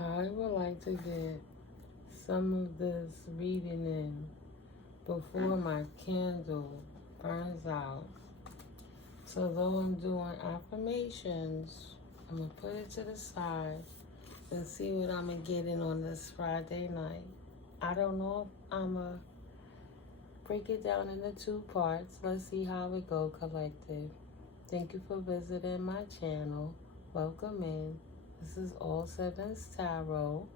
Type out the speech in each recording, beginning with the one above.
I would like to get some of this reading in before my candle burns out. So though I'm doing affirmations, I'm going to put it to the side and see what I'm going to get in on this Friday night. I don't know if I'm going to break it down into 2 parts. Let's see how it go, collective. Thank you for visiting my channel. Welcome in. This is All Sevens Tarot,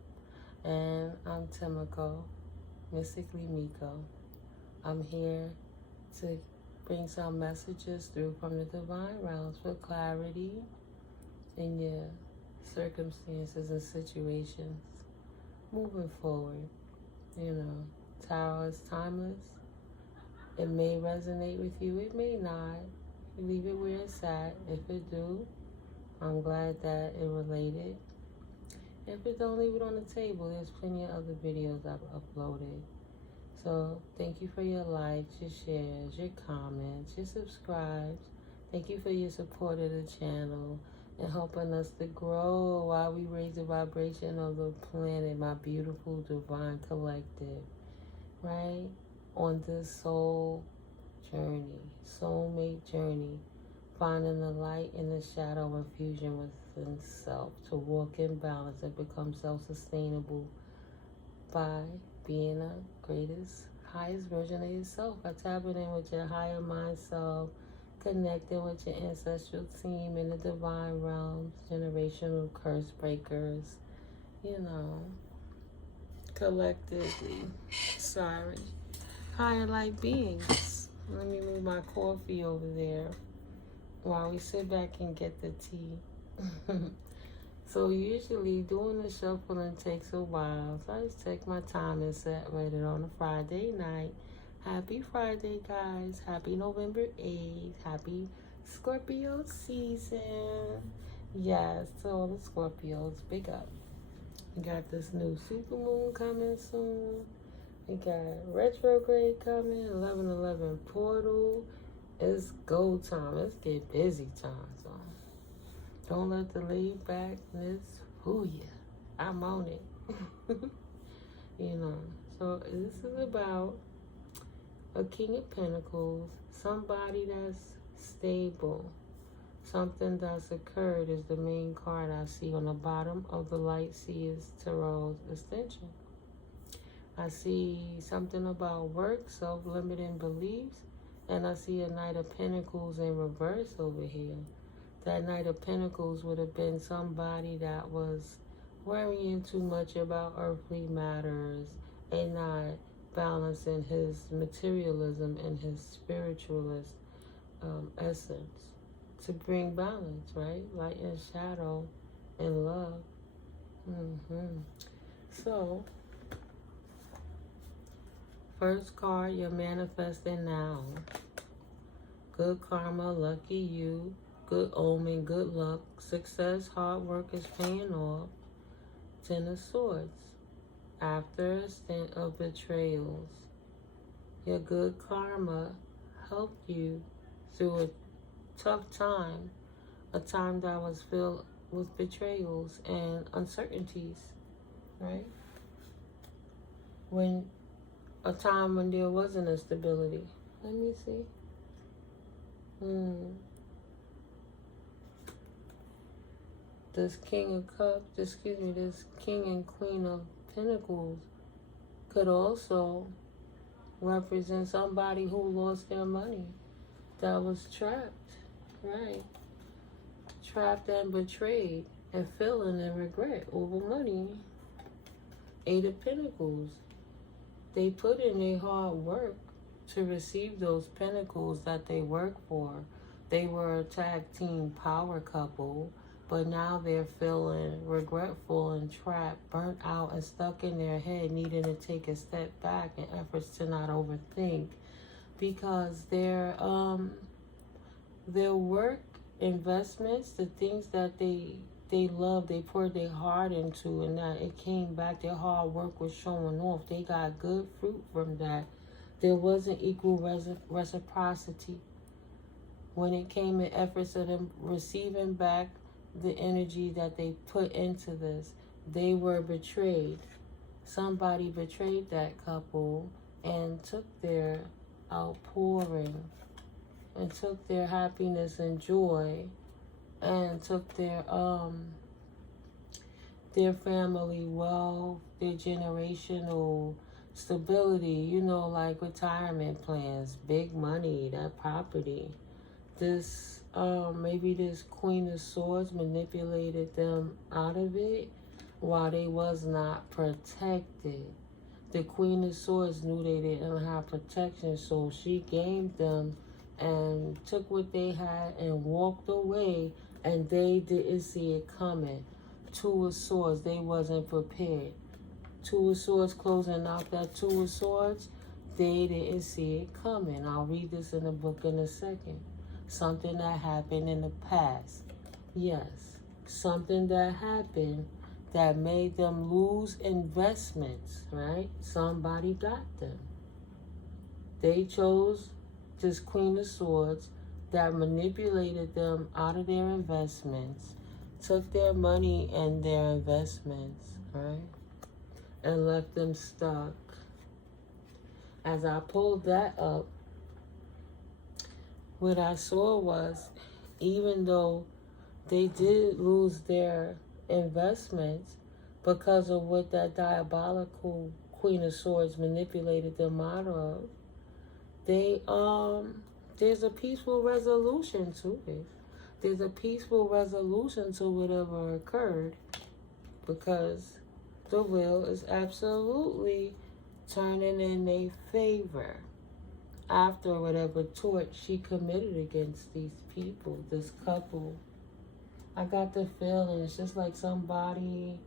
and I'm Timiko, Mystically Miko. I'm here to bring some messages through from the divine realms for clarity in your circumstances and situations moving forward. You know, tarot is timeless. It may resonate with you, it may not. You leave it where it's at. If it do, I'm glad that it related. If it don't, leave it on the table. There's plenty of other videos I've uploaded. So thank you for your likes, your shares, your comments, your subscribes. Thank you for your support of the channel and helping us to grow while we raise the vibration of the planet, my beautiful divine collective, right? On this soul journey, soulmate journey, finding the light in the shadow and fusion within self to walk in balance and become self-sustainable by being a greatest, highest version of yourself, by tapping in with your higher mind self, connecting with your ancestral team in the divine realms, generational curse breakers, you know, collectively, higher light beings. Let me move my coffee over there while we sit back and get the tea. So usually doing the shuffling takes a while. So I just take my time and set read it on a Friday night. Happy Friday, guys. Happy November 8th. Happy Scorpio season. Yes, to all the Scorpios, big up. We got this new supermoon coming soon. We got retrograde coming, 11/11 portal. It's go time. Let's get busy time. So don't let the laid backness fool you. I'm on it. You know. So this is about a King of Pentacles, somebody that's stable. Something that's occurred is the main card I see on the bottom of the Light Seers Tarot extension. I see something about work, self-limiting beliefs, and I see a Knight of Pentacles in reverse over here. That Knight of Pentacles would have been somebody that was worrying too much about earthly matters and not balancing his materialism and his spiritualist essence to bring balance, right? Light and shadow and love. So, first card, you're manifesting now. Good karma, lucky you. Good omen, good luck. Success, hard work is paying off. 10 of Swords. After a stint of betrayals, your good karma helped you through a tough time. A time that was filled with betrayals and uncertainties, right? A time when there wasn't a stability. Let me see. This King of Cups, this King and Queen of Pentacles could also represent somebody who lost their money, that was trapped, right? Trapped and betrayed and feeling and regret over money. 8 of Pentacles. They put in their hard work to receive those pentacles that they work for. They were a tag team power couple, but now they're feeling regretful and trapped, burnt out, and stuck in their head, needing to take a step back in efforts to not overthink, because their work investments, the things that they love, they poured their heart into, and that it came back, their hard work was showing off. They got good fruit from that. There wasn't equal reciprocity when it came in efforts of them receiving back the energy that they put into this. they were betrayed. Somebody betrayed that couple and took their outpouring and took their happiness and joy and took their family wealth, their generational stability, you know, like retirement plans, big money, that property. This maybe this Queen of Swords manipulated them out of it while they was not protected. The Queen of Swords knew they didn't have protection, so she gamed them and took what they had and walked away, and they didn't see it coming. Two of Swords, they wasn't prepared. Two of Swords closing out that Two of Swords, they didn't see it coming. I'll read this in the book in a second. Something that happened in the past. Yes, something that happened that made them lose investments, right? Somebody got them. They chose this Queen of Swords that manipulated them out of their investments, took their money and their investments, right? And left them stuck. As I pulled that up, what I saw was, even though they did lose their investments because of what that diabolical Queen of Swords manipulated them out of, there's a peaceful resolution to it. There's a peaceful resolution to whatever occurred, because the wheel is absolutely turning in their favor after whatever tort she committed against these people, this couple. I got the feeling it's just like somebody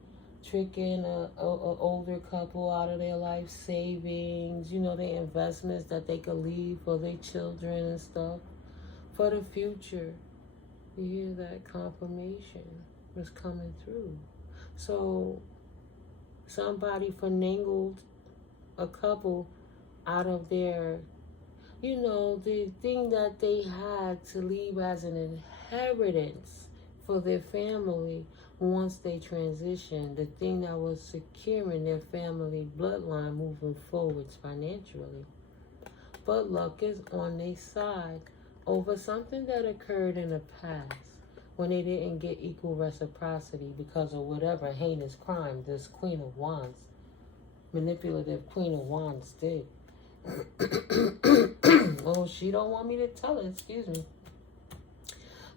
tricking a older couple out of their life savings, you know, their investments that they could leave for their children and stuff for the future. You hear that confirmation was coming through. So somebody finagled a couple out of their, you know, the thing that they had to leave as an inheritance for their family once they transitioned, the thing that was securing their family bloodline moving forwards financially. But luck is on their side over something that occurred in the past when they didn't get equal reciprocity because of whatever heinous crime this Queen of Wands, manipulative Queen of Wands did. Oh, she don't want me to tell it, excuse me.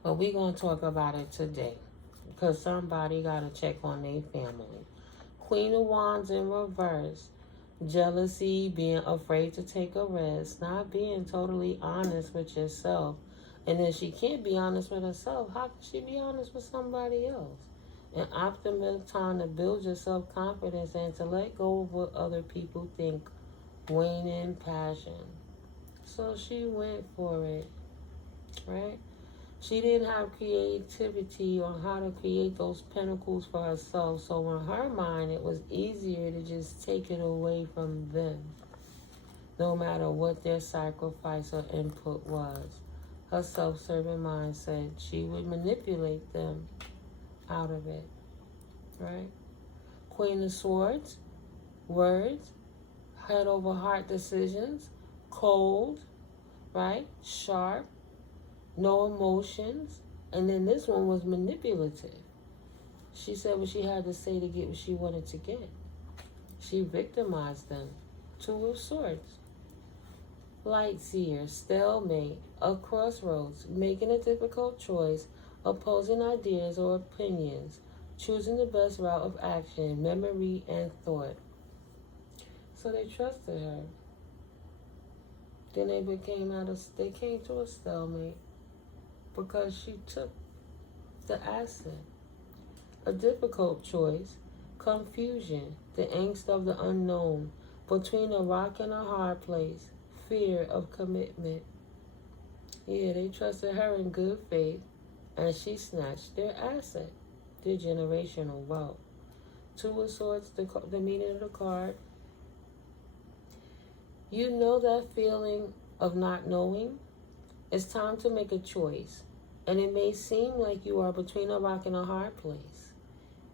But we're going to talk about it today, because somebody got to check on their family. Queen of Wands in reverse. Jealousy, being afraid to take a risk, not being totally honest with yourself. And then she can't be honest with herself. How can she be honest with somebody else? An optimal time to build your self-confidence and to let go of what other people think. Waning passion. So she went for it, right? She didn't have creativity on how to create those pinnacles for herself. So in her mind, it was easier to just take it away from them, no matter what their sacrifice or input was. Her self-serving mind said she would manipulate them out of it, right? Queen of Swords, words, head over heart decisions, cold, right? Sharp, no emotions. And then this one was manipulative. She said what she had to say to get what she wanted to get. She victimized them. Two of Swords. Light seer, stalemate, a crossroads, making a difficult choice, opposing ideas or opinions, choosing the best route of action, memory and thought. So they trusted her. Then they came to a stalemate because she took the asset. A difficult choice, confusion, the angst of the unknown, between a rock and a hard place, fear of commitment. Yeah, they trusted her in good faith, and she snatched their asset, their generational wealth. Two of Swords, the meaning of the card. You know that feeling of not knowing? It's time to make a choice, and it may seem like you are between a rock and a hard place.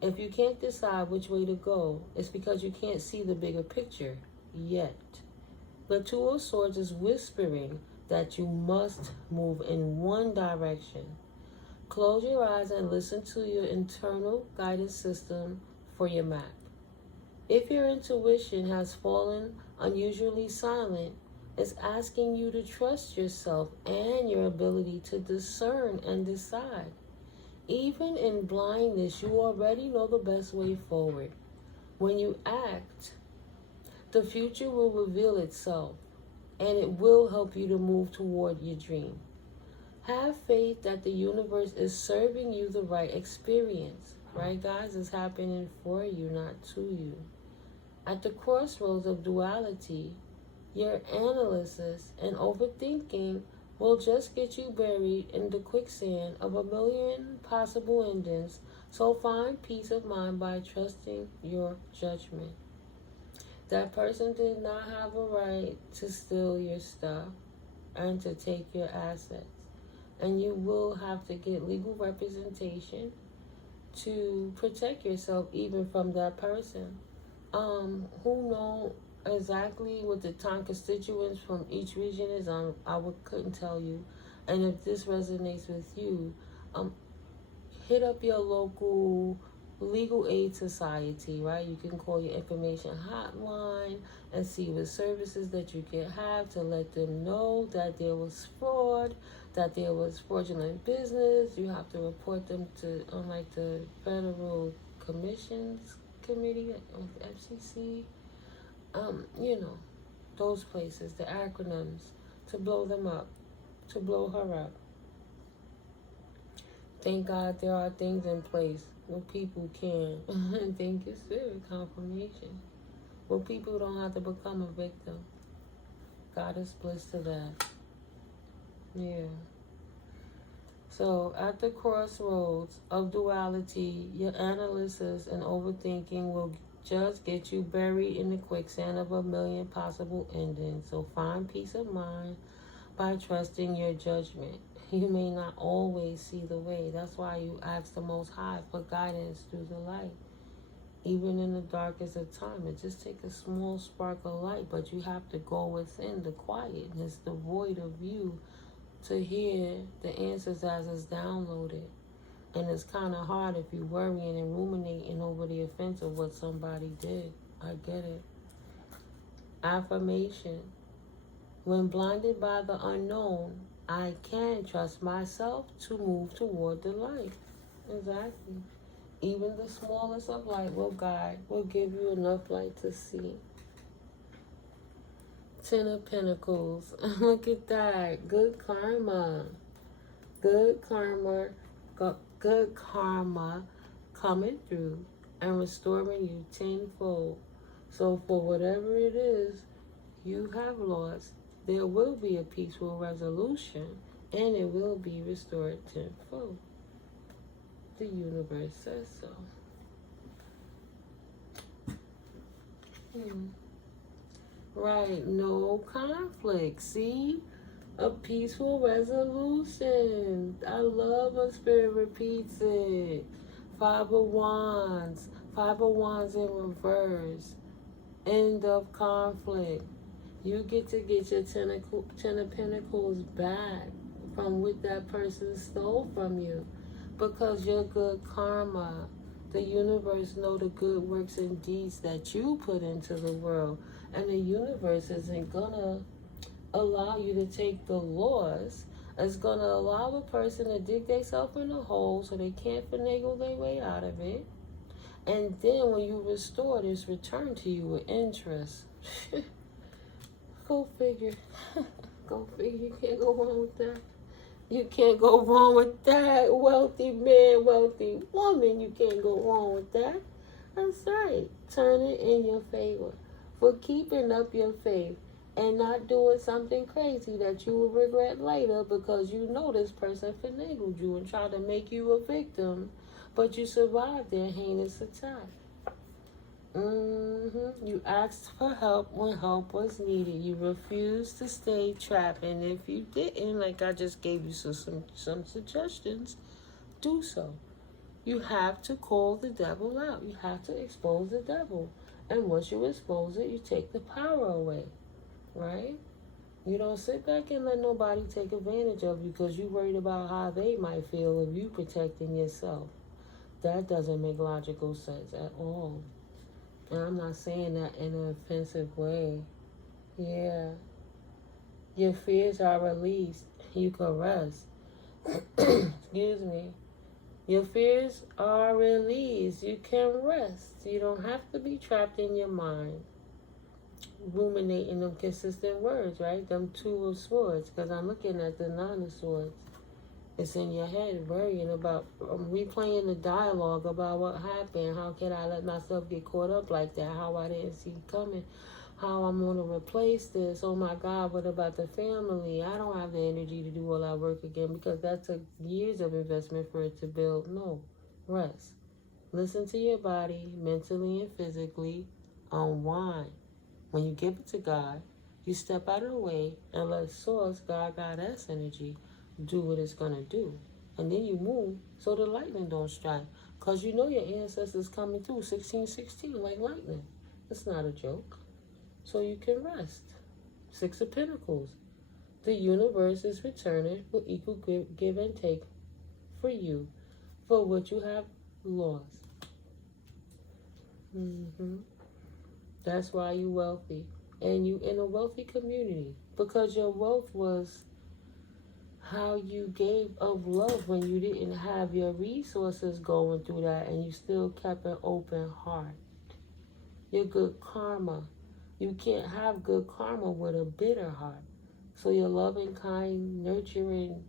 If you can't decide which way to go, it's because you can't see the bigger picture yet. The Two of Swords is whispering that you must move in one direction. Close your eyes and listen to your internal guidance system for your map. If your intuition has fallen unusually silent, it's asking you to trust yourself and your ability to discern and decide. Even in blindness, you already know the best way forward. When you act, the future will reveal itself, and it will help you to move toward your dream. Have faith that the universe is serving you the right experience. Right, guys? It's happening for you, not to you. At the crossroads of duality, your analysis and overthinking will just get you buried in the quicksand of a million possible endings, so find peace of mind by trusting your judgment. That person did not have a right to steal your stuff and to take your assets. And you will have to get legal representation to protect yourself even from that person. Who knows exactly what the time constituents from each region is, couldn't tell you. And if this resonates with you, hit up your local legal aid society, right? You can call your information hotline and see what services that you can have to let them know that there was fraud, that there was fraudulent business. You have to report them to like the Federal Commissions Committee, FCC. Those places, the acronyms, to blow them up, to blow her up. Thank God there are things in place where people can, thank you, Spirit, confirmation, where people don't have to become a victim. God is bliss to that. Yeah. So, at the crossroads of duality, your analysis and overthinking will just get you buried in the quicksand of a million possible endings. So find peace of mind by trusting your judgment. You may not always see the way. That's why you ask the Most High for guidance through the light. Even in the darkest of time, it just takes a small spark of light, but you have to go within the quietness, the void of you, to hear the answers as it's downloaded. And it's kind of hard if you're worrying and ruminating over the offense of what somebody did. I get it. Affirmation. When blinded by the unknown, I can trust myself to move toward the light. Exactly. Even the smallest of light will guide, will give you enough light to see. 10 of Pentacles. Look at that. Good karma. Good karma. Good karma coming through and restoring you tenfold. So for whatever it is you have lost, there will be a peaceful resolution and it will be restored tenfold. The universe says so. Right, no conflict. See? A peaceful resolution. I love when Spirit repeats it. 5 of Wands. 5 of Wands in reverse. End of conflict. You get to get your 10 of Pentacles back from what that person stole from you. Because you're good karma. The universe know the good works and deeds that you put into the world. And the universe isn't gonna allow you to take the loss. It's going to allow a person to dig themselves in a hole so they can't finagle their way out of it. And then when you restore it, it's returned to you with interest. Go figure. Go figure. You can't go wrong with that. You can't go wrong with that. Wealthy man, wealthy woman. You can't go wrong with that. That's right. Turn it in your favor. For keeping up your faith. And not doing something crazy that you will regret later because you know this person finagled you and tried to make you a victim, but you survived their heinous attack. You asked for help when help was needed. You refused to stay trapped, and if you didn't, like I just gave you some suggestions, do so. You have to call the devil out. You have to expose the devil. And once you expose it, you take the power away, right? You don't sit back and let nobody take advantage of you because you're worried about how they might feel if you protecting yourself. That doesn't make logical sense at all. And I'm not saying that in an offensive way. Yeah. Your fears are released. You can rest. Excuse me. Your fears are released. You can rest. You don't have to be trapped in your mind, ruminating them consistent words, right? Them 2 of swords, because I'm looking at the 9 of swords. It's in your head, worrying about, replaying the dialogue about what happened. How can I let myself get caught up like that? How I didn't see it coming. How I'm going to replace this. Oh my God, what about the family? I don't have the energy to do all that work again because that took years of investment for it to build. No, rest. Listen to your body, mentally and physically. Unwind. When you give it to God, you step out of the way and let Source, God, Goddess energy do what it's going to do. And then you move so the lightning don't strike. Because you know your ancestors coming through 1616 like lightning. It's not a joke. So you can rest. 6 of Pentacles. The universe is returning with equal give and take for you for what you have lost. That's why you're wealthy. And you in a wealthy community. Because your wealth was how you gave of love when you didn't have your resources going through that and you still kept an open heart. Your good karma. You can't have good karma with a bitter heart. So your loving, kind, nurturing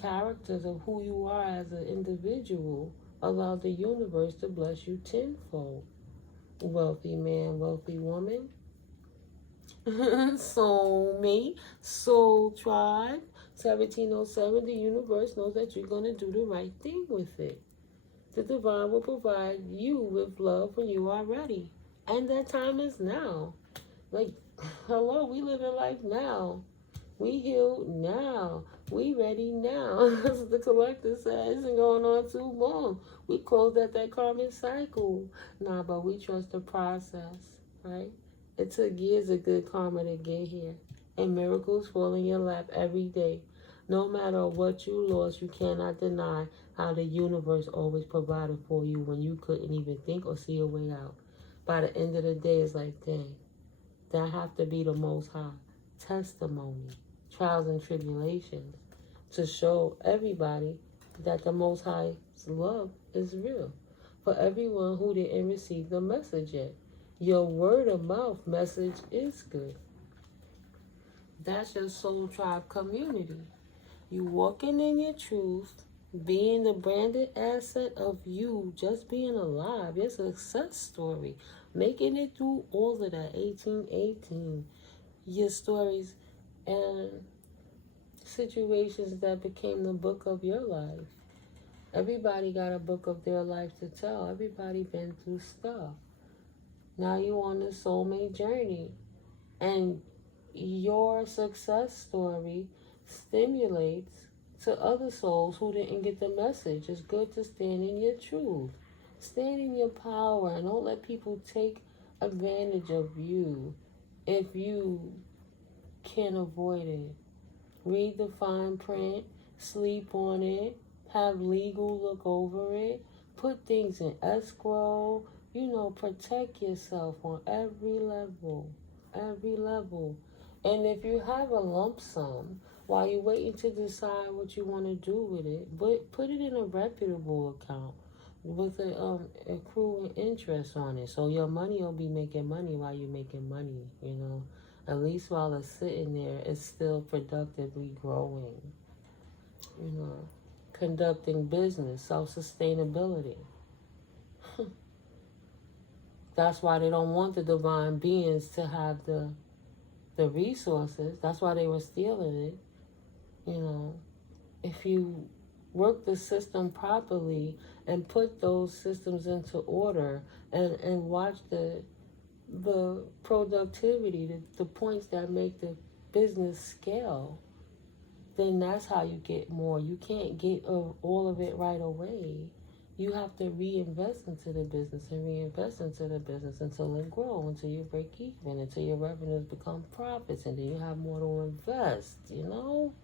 characters of who you are as an individual allow the universe to bless you tenfold. Wealthy man, wealthy woman. Soulmate, soul tribe. 1707, the universe knows that you're going to do the right thing with it. The divine will provide you with love when you are ready. And that time is now. Like, hello, we live in life now. We healed now. We ready now. As the collector says, isn't going on too long. We closed at that karmic cycle. Nah, but we trust the process, right? It took years of good karma to get here. And miracles fall in your lap every day. No matter what you lost, you cannot deny how the universe always provided for you when you couldn't even think or see a way out. By the end of the day, it's like, dang. That have to be the Most High testimony, trials and tribulations, to show everybody that the Most High's love is real. For everyone who didn't receive the message yet, your word of mouth message is good. That's your soul tribe community. You walking in your truth, being the branded asset of you, just being alive, your success story. Making it through all of that, 1818, your stories and situations that became the book of your life. Everybody got a book of their life to tell. Everybody been through stuff. Now you on the soulmate journey. And your success story stimulates to other souls who didn't get the message. It's good to stand in your truth. Stand in your power and don't let people take advantage of you if you can avoid it. Read the fine print, sleep on it, have legal look over it, put things in escrow, protect yourself on every level. And if you have a lump sum, while you're waiting to decide what you want to do with it, but put it in a reputable account with accruing interest on it. So your money will be making money while you're making money, At least while it's sitting there, it's still productively growing, Conducting business, self-sustainability. That's why they don't want the divine beings to have the resources. That's why they were stealing it. If you work the system properly and put those systems into order and watch the productivity, the points that make the business scale, then that's how you get more. You can't get all of it right away. You have to reinvest into the business and reinvest into the business until it grows, until you break even, until your revenues become profits, and then you have more to invest, you know?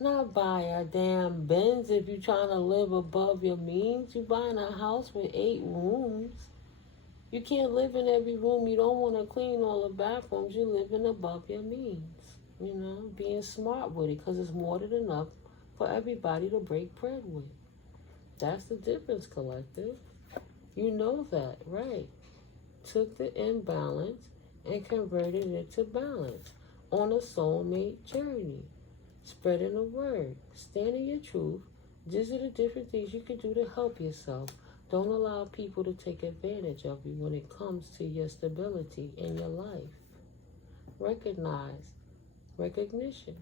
Not buy a damn Benz if you're trying to live above your means. You're buying a house with 8 rooms. You can't live in every room. You don't want to clean all the bathrooms. You're living above your means. You know, being smart with it, because it's more than enough for everybody to break bread with. That's the difference, collective. You know that, right? Took the imbalance and converted it to balance on a soulmate journey. Spreading the word, standing your truth. These are the different things you can do to help yourself. Don't allow people to take advantage of you when it comes to your stability in your life. Recognition.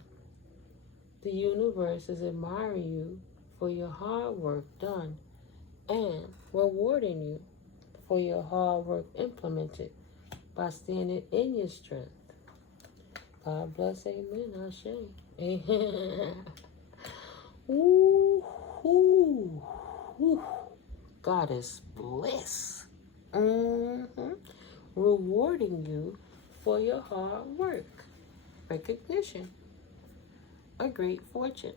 The universe is admiring you for your hard work done and rewarding you for your hard work implemented by standing in your strength. God bless, amen, Ashe. Ooh, ooh, ooh. God is bliss. Rewarding you for your hard work. Recognition. A great fortune.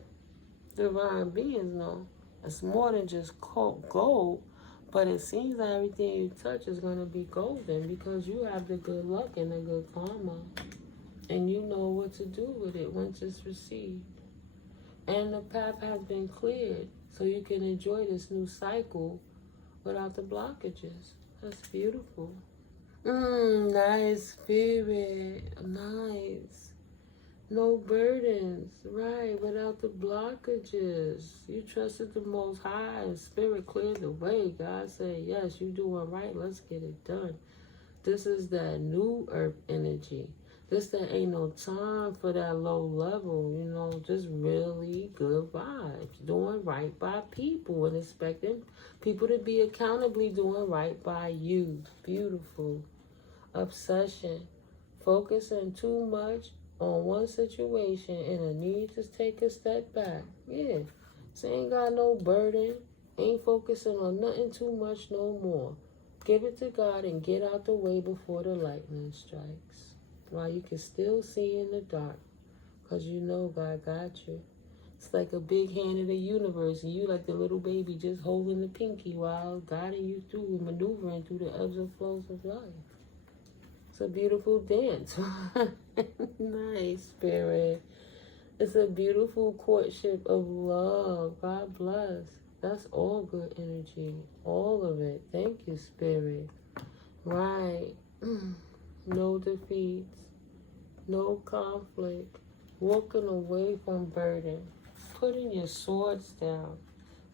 Divine beings know it's more than just gold, but it seems that everything you touch is going to be golden because you have the good luck and the good karma. And you know what to do with it once it's received. And the path has been cleared so you can enjoy this new cycle without the blockages. That's beautiful. Nice, spirit. Nice. No burdens. Right, without the blockages. You trusted the Most High and Spirit cleared the way. God said, yes, you doing right. Let's get it done. This is that new earth energy. There ain't no time for that low level, you know, just really good vibes. Doing right by people and expecting people to be accountably doing right by you. Beautiful. Obsession. Focusing too much on one situation and a need to take a step back. Yeah. So ain't got no burden. Ain't focusing on nothing too much no more. Give it to God and get out the way before the lightning strikes. While you can still see in the dark, because you know God got you. It's like a big hand of the universe, and you like the little baby just holding the pinky while guiding you through, maneuvering through the ebbs and flows of life. It's a beautiful dance. Nice, spirit. It's a beautiful courtship of love. God bless. That's all good energy. All of it. Thank you, spirit. Right. No defeats. No conflict. Walking away from burden. Putting your swords down.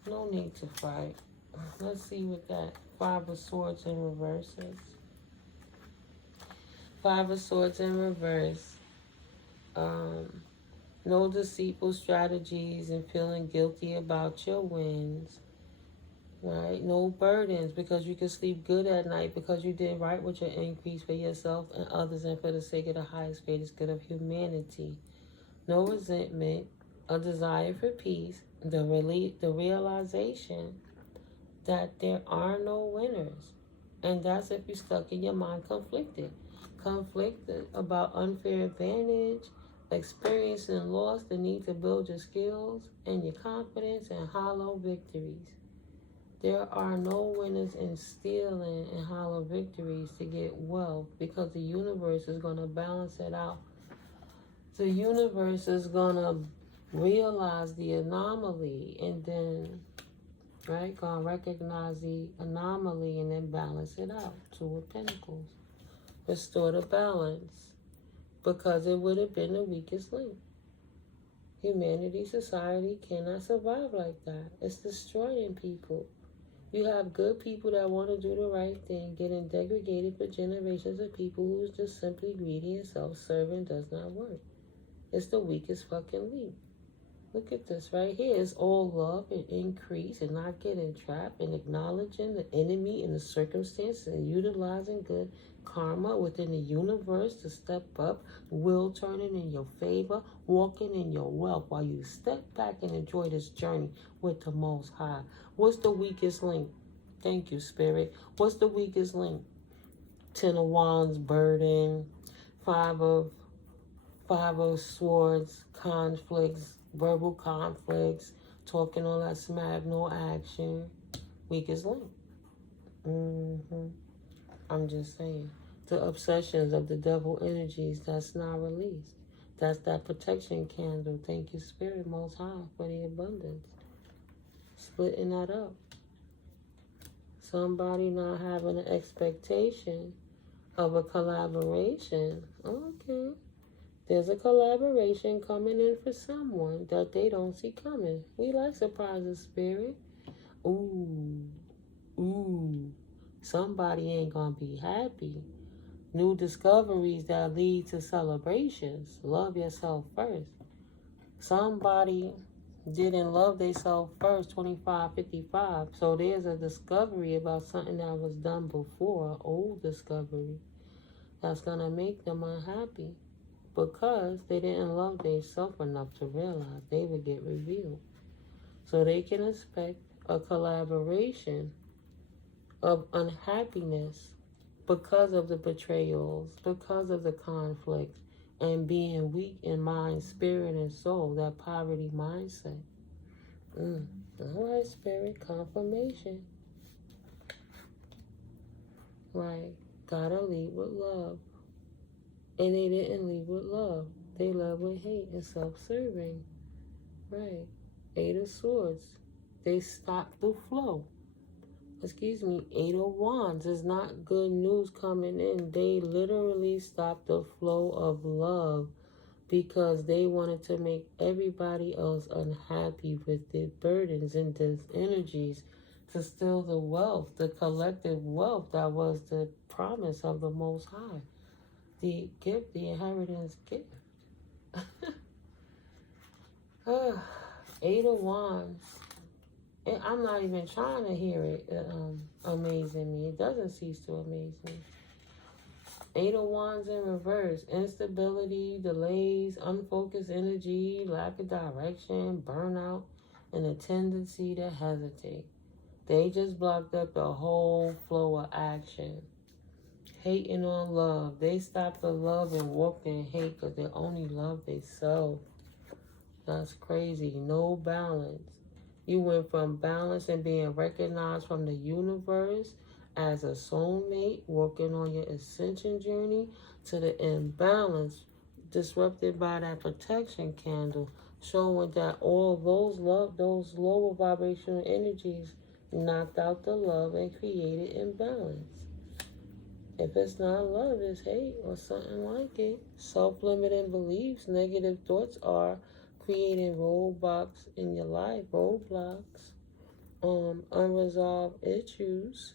No need to fight. Let's see what that 5 of Swords in reverse is. 5 of Swords in reverse. No deceitful strategies and feeling guilty about your wins. Right? No burdens, because you can sleep good at night because you did right with your increase for yourself and others and for the sake of the highest, greatest good of humanity. No resentment, a desire for peace, the realization that there are no winners. And that's if you're stuck in your mind conflicted. Conflicted about unfair advantage, experiencing loss, the need to build your skills and your confidence, and hollow victories. There are no winners in stealing and hollow victories to get wealth, because the universe is going to balance it out. The universe is going to realize the anomaly and then, right, going to recognize the anomaly and then balance it out. 2 of Pentacles. Restore the balance, because it would have been the weakest link. Humanity, society cannot survive like that. It's destroying people. You have good people that want to do the right thing, getting degraded for generations of people who's just simply greedy and self-serving. Does not work. It's the weakest fucking link. Look at this right here. It's all love and increase and not getting trapped and acknowledging the enemy and the circumstances and utilizing good karma within the universe to step up, will turning in your favor, walking in your wealth while you step back and enjoy this journey with the Most High. What's the weakest link? Thank you, Spirit. What's the weakest link? 10 of Wands, burden, Five of Swords, conflicts, verbal conflicts, talking all that smack, no action. Weakest link. I'm just saying. The obsessions of the devil energies that's not released. That's that protection candle. Thank you, Spirit Most High, for the abundance. Splitting that up. Somebody not having an expectation of a collaboration. Okay. There's a collaboration coming in for someone that they don't see coming. We like surprises, Spirit. Ooh. Somebody ain't gonna be happy. New discoveries that lead to celebrations. Love yourself first. Somebody didn't love themselves first, 25-55. So there's a discovery about something that was done before, old discovery, that's gonna make them unhappy. Because they didn't love themselves enough to realize they would get revealed. So they can expect a collaboration of unhappiness because of the betrayals, because of the conflict, and being weak in mind, spirit, and soul, that poverty mindset. All right, Spirit, confirmation. Right, gotta lead with love. And they didn't lead with love. They led with hate and self-serving. Right. 8 of Swords. They stopped the flow. Excuse me, 8 of Wands is not good news coming in. They literally stopped the flow of love because they wanted to make everybody else unhappy with their burdens and their energies to steal the wealth, the collective wealth that was the promise of the Most High. The gift, the inheritance gift. 8 of Wands. And I'm not even trying to hear it amazing me. It doesn't cease to amaze me. 8 of Wands in reverse. Instability, delays, unfocused energy, lack of direction, burnout, and a tendency to hesitate. They just blocked up the whole flow of action. Hating on love. They stopped the love and walked in hate because they only love themselves. That's crazy. No balance. You went from balance and being recognized from the universe as a soulmate, working on your ascension journey, to the imbalance disrupted by that protection candle, showing that all those lower vibrational energies knocked out the love and created imbalance. If it's not love, it's hate or something like it. Self-limiting beliefs, negative thoughts are creating roadblocks in your life, unresolved issues,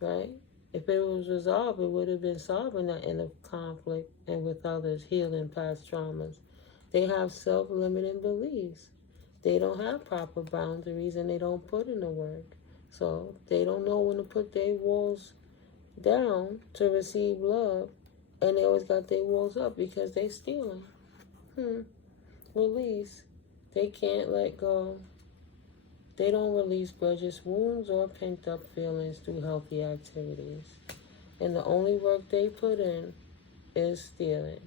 right? If it was resolved, it would have been solving that inner conflict and with others, healing past traumas. They have self-limiting beliefs. They don't have proper boundaries and they don't put in the work. So they don't know when to put their walls down to receive love, and they always got their walls up because they stealing. Release. They can't let go. They don't release grudges, wounds, or pent up feelings through healthy activities. And the only work they put in is stealing,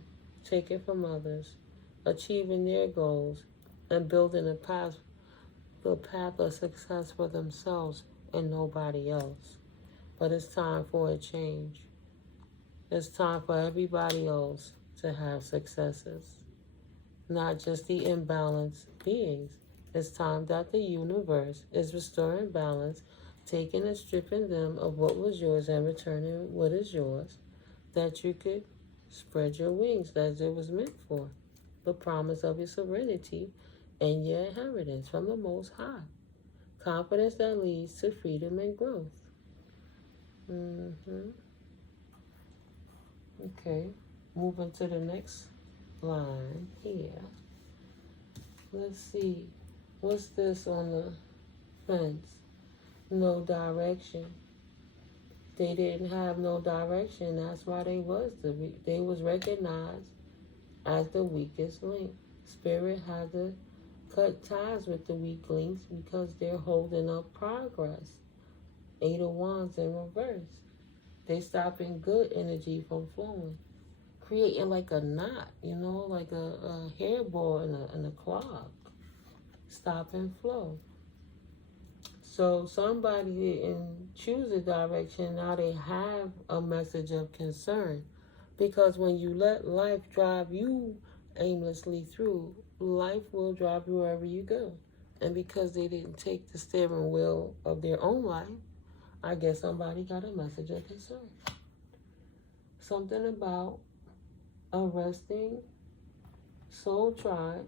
taking from others, achieving their goals, and building a path of success for themselves and nobody else. But it's time for a change. It's time for everybody else to have successes, not just the imbalanced beings. It's time that the universe is restoring balance, taking and stripping them of what was yours and returning what is yours, that you could spread your wings as it was meant for. The promise of your serenity and your inheritance from the Most High. Confidence that leads to freedom and growth. Okay, moving to the next line here. Let's see. What's this on the fence? No direction. They didn't have no direction. That's why they was recognized as the weakest link. Spirit had to cut ties with the weak links because they're holding up progress. 8 of Wands in reverse. They stopping good energy from flowing. Creating like a knot, like a hairball in a clog. Stop and flow. So somebody didn't choose a direction. Now they have a message of concern. Because when you let life drive you aimlessly through, life will drive you wherever you go. And because they didn't take the steering wheel of their own life, I guess somebody got a message of concern. Something about arresting soul tribe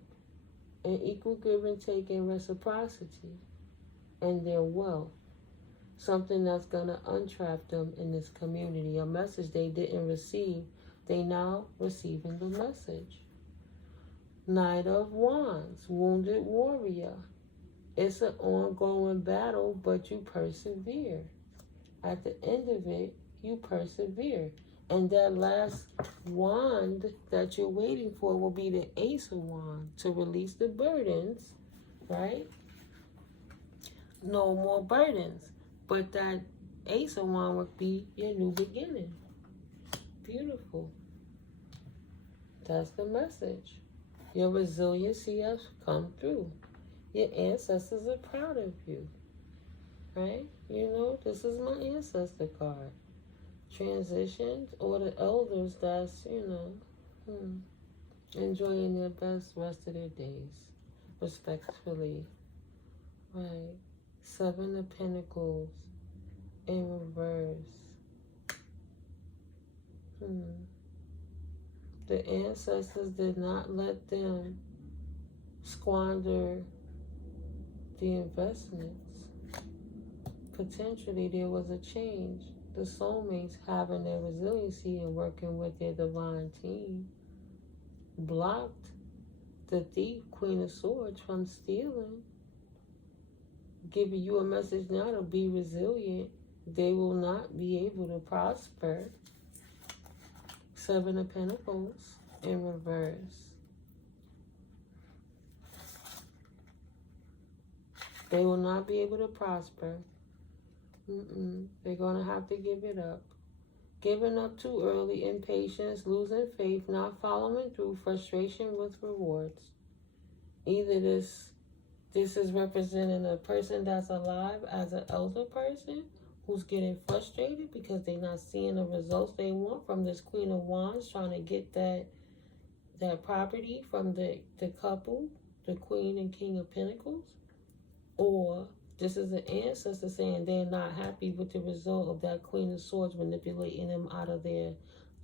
and equal give and take and reciprocity and their wealth. Something that's going to untrap them in this community. A message they didn't receive. They now receiving the message. Knight of Wands, wounded warrior. It's an ongoing battle, but you persevere. At the end of it, you persevere. And that last wand that you're waiting for will be the Ace of Wands to release the burdens, right? No more burdens. But that Ace of Wands would be your new beginning. Beautiful. That's the message. Your resiliency has come through. Your ancestors are proud of you. Right? This is my ancestor card. Transitions or the elders that's, enjoying their best rest of their days. Respectfully. Right? 7 of Pentacles in reverse. The ancestors did not let them squander the investments. Potentially there was a change. The soulmates having their resiliency and working with their divine team blocked the thief, Queen of Swords, from stealing. Giving you a message now to be resilient. They will not be able to prosper. 7 of Pentacles in reverse. They will not be able to prosper. They're going to have to give it up. Giving up too early, impatience, losing faith, not following through, frustration with rewards. Either this is representing a person that's alive as an elder person who's getting frustrated because they're not seeing the results they want from this Queen of Wands trying to get that property from the couple, the Queen and King of Pentacles. Or this is an ancestor saying they're not happy with the result of that Queen of Swords manipulating them out of their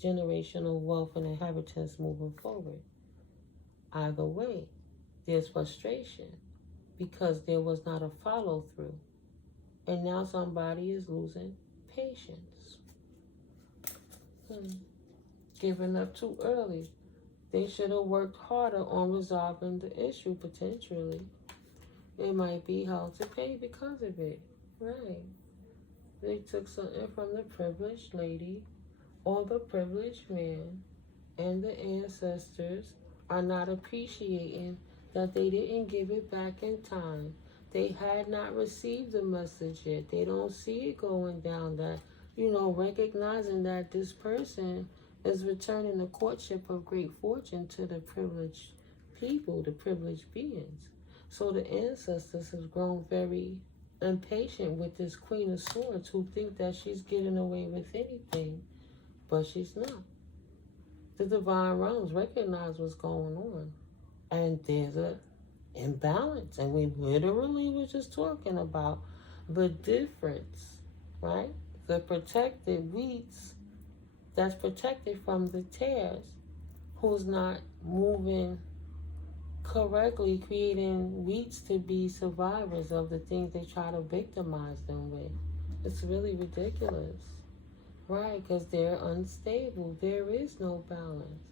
generational wealth and inheritance moving forward. Either way, there's frustration because there was not a follow-through. And now somebody is losing patience. Giving up too early. They should have worked harder on resolving the issue potentially. It might be held to pay because of it. Right. They took something from the privileged lady or the privileged man, and the ancestors are not appreciating that they didn't give it back in time. They had not received the message yet. They don't see it going down that, recognizing that this person is returning the courtship of great fortune to the privileged people, the privileged beings. So the ancestors have grown very impatient with this Queen of Swords who think that she's getting away with anything, but she's not. The divine realms recognize what's going on. And there's a imbalance. And we literally were just talking about the difference, right? The protected wheats that's protected from the tares, who's not moving correctly, creating wheats to be survivors of the things they try to victimize them with. It's really ridiculous, right? Because they're unstable. There is no balance.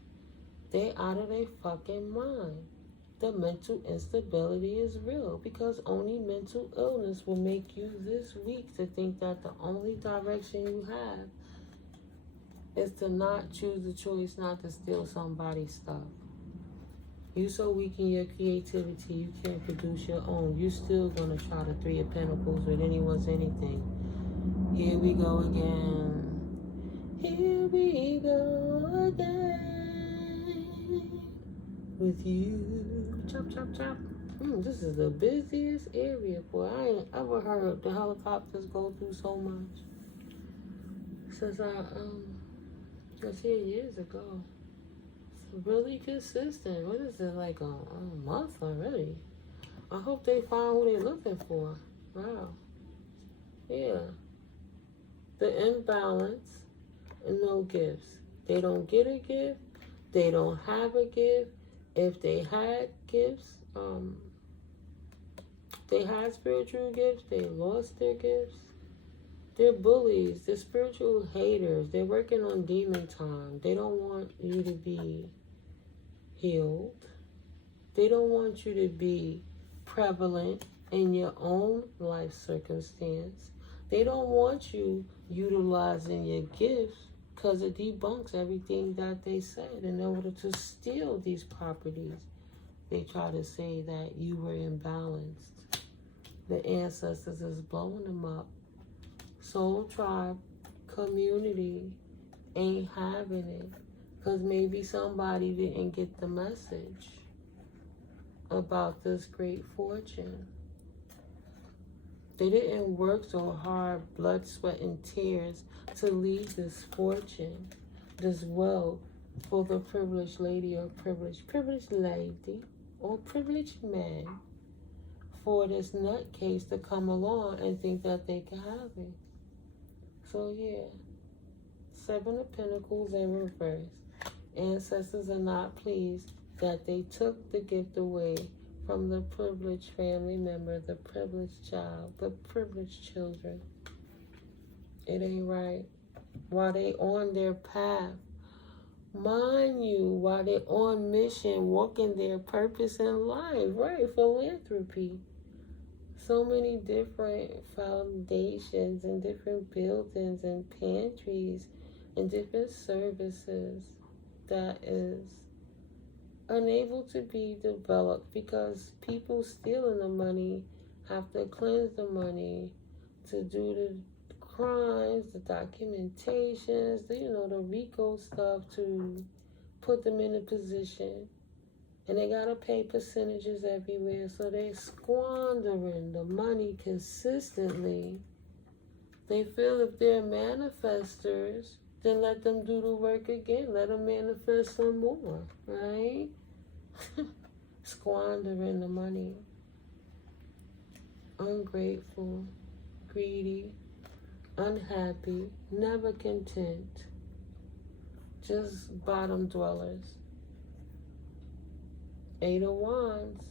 They out of their fucking mind. the mental instability is real, because only mental illness will make you this weak to think that the only direction you have is to not choose the choice not to steal somebody's stuff. You so weak in your creativity, you can't produce your own. You still gonna try the Three of Pentacles with anyone's anything. Here we go again. Here we go again with you. Chop, chop, chop. This is the busiest area, boy. I ain't ever heard the helicopters go through so much since I was here years ago. It's really consistent. What is it, like a month already? I hope they find who they're looking for. Wow. Yeah. The imbalance and no gifts. They don't get a gift. They don't have a gift. If they had gifts, they had spiritual gifts, they lost their gifts. They're bullies. They're spiritual haters. They're working on demon time. They don't want you to be healed. They don't want you to be prevalent in your own life circumstance. They don't want you utilizing your gifts, because it debunks everything that they said. In order to steal these properties, they try to say that you were imbalanced. The ancestors is blowing them up. Soul tribe community ain't having it, because maybe somebody didn't get the message about this great fortune. They didn't work so hard, blood, sweat, and tears to leave this fortune, this wealth, for the privileged lady or privileged lady or privileged man, for this nutcase to come along and think that they can have it. So yeah, Seven of Pentacles in reverse. Ancestors are not pleased that they took the gift away from the privileged family member, the privileged child, the privileged children. It ain't right. While they on their path, mind you, while they on mission, walking their purpose in life, right? Philanthropy. So many different foundations and different buildings and pantries and different services that is unable to be developed because people stealing the money have to cleanse the money to do the crimes, the documentations, the RICO stuff to put them in a position. And they gotta pay percentages everywhere, so they squandering the money consistently. They feel if they're manifestors, then let them do the work again. Let them manifest some more, right? Squandering the money. Ungrateful, greedy, unhappy, never content. Just bottom dwellers. Eight of Wands,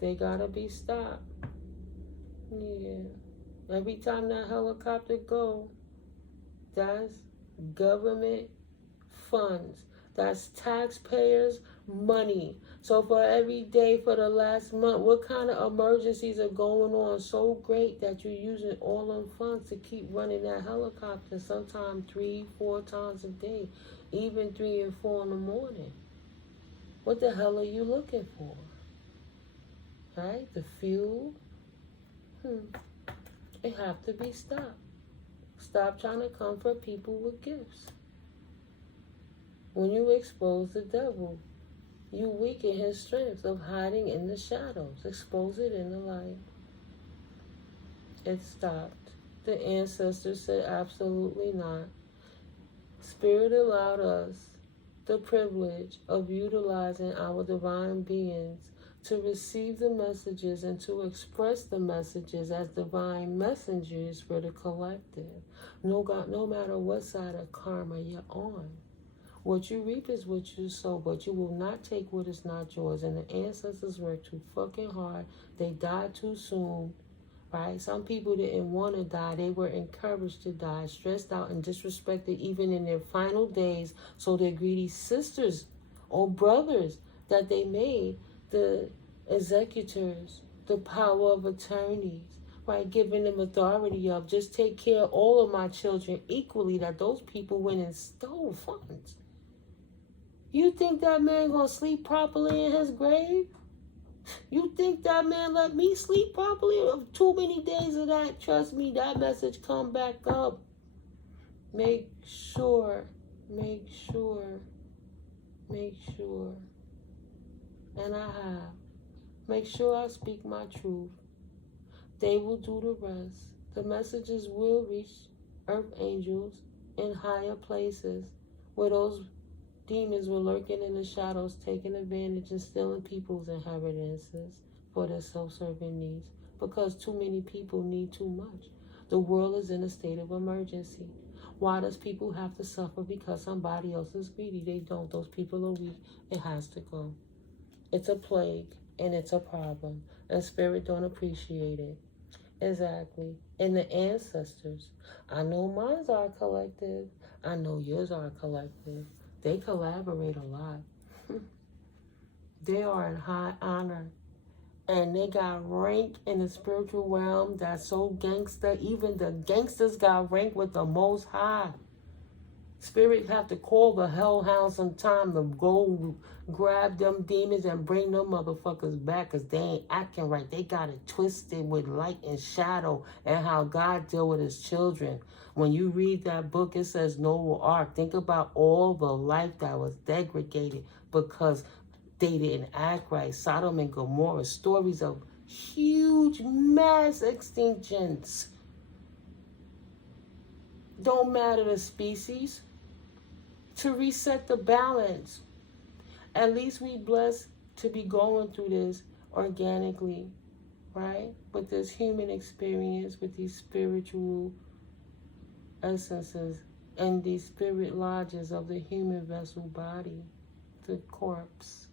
they gotta be stopped. Yeah. Every time that helicopter go, that's government funds. That's taxpayers' money. So for every day for the last month, what kind of emergencies are going on so great that you're using all them funds to keep running that helicopter, sometimes 3-4 times a day, even 3 and 4 in the morning? What the hell are you looking for? Right? The fuel? It have to be stopped. Stop trying to comfort people with gifts. When you expose the devil, you weaken his strength of hiding in the shadows. Expose it in the light. It stopped. The ancestors said absolutely not. Spirit allowed us the privilege of utilizing our divine beings to receive the messages and to express the messages as divine messengers for the collective. No matter what side of karma you're on. What you reap is what you sow, but you will not take what is not yours. And the ancestors worked too fucking hard. They died too soon, right? Some people didn't want to die. They were encouraged to die, stressed out and disrespected even in their final days. So their greedy sisters or brothers that they made, the executors, the power of attorneys, right? Giving them authority of just take care of all of my children equally, that those people went and stole funds. You think that man gonna sleep properly in his grave? You think that man let me sleep properly? Too many days of that, trust me, that message come back up. Make sure. And I have. Make sure I speak my truth. They will do the rest. The messages will reach earth angels in higher places where those demons were lurking in the shadows, taking advantage and stealing people's inheritances for their self-serving needs, because too many people need too much. The world is in a state of emergency. Why does people have to suffer? Because somebody else is greedy. They don't. Those people are weak. It has to go. It's a plague and it's a problem. And spirit don't appreciate it. Exactly. And the ancestors. I know mine's are collective. I know yours are collective. They collaborate a lot. They are in high honor. And they got rank in the spiritual realm that's so gangster. Even the gangsters got rank with the Most High. Spirit have to call the hellhound sometime to go grab them demons and bring them motherfuckers back, because they ain't acting right. They got it twisted with light and shadow and how God deal with his children. When you read that book, it says Noah Ark. Think about all the life that was degraded because they didn't act right. Sodom and Gomorrah, stories of huge mass extinctions. Don't matter the species. To reset the balance. At least we blessed to be going through this organically, right? With this human experience, with these spiritual essences and these spirit lodges of the human vessel body, the corpse.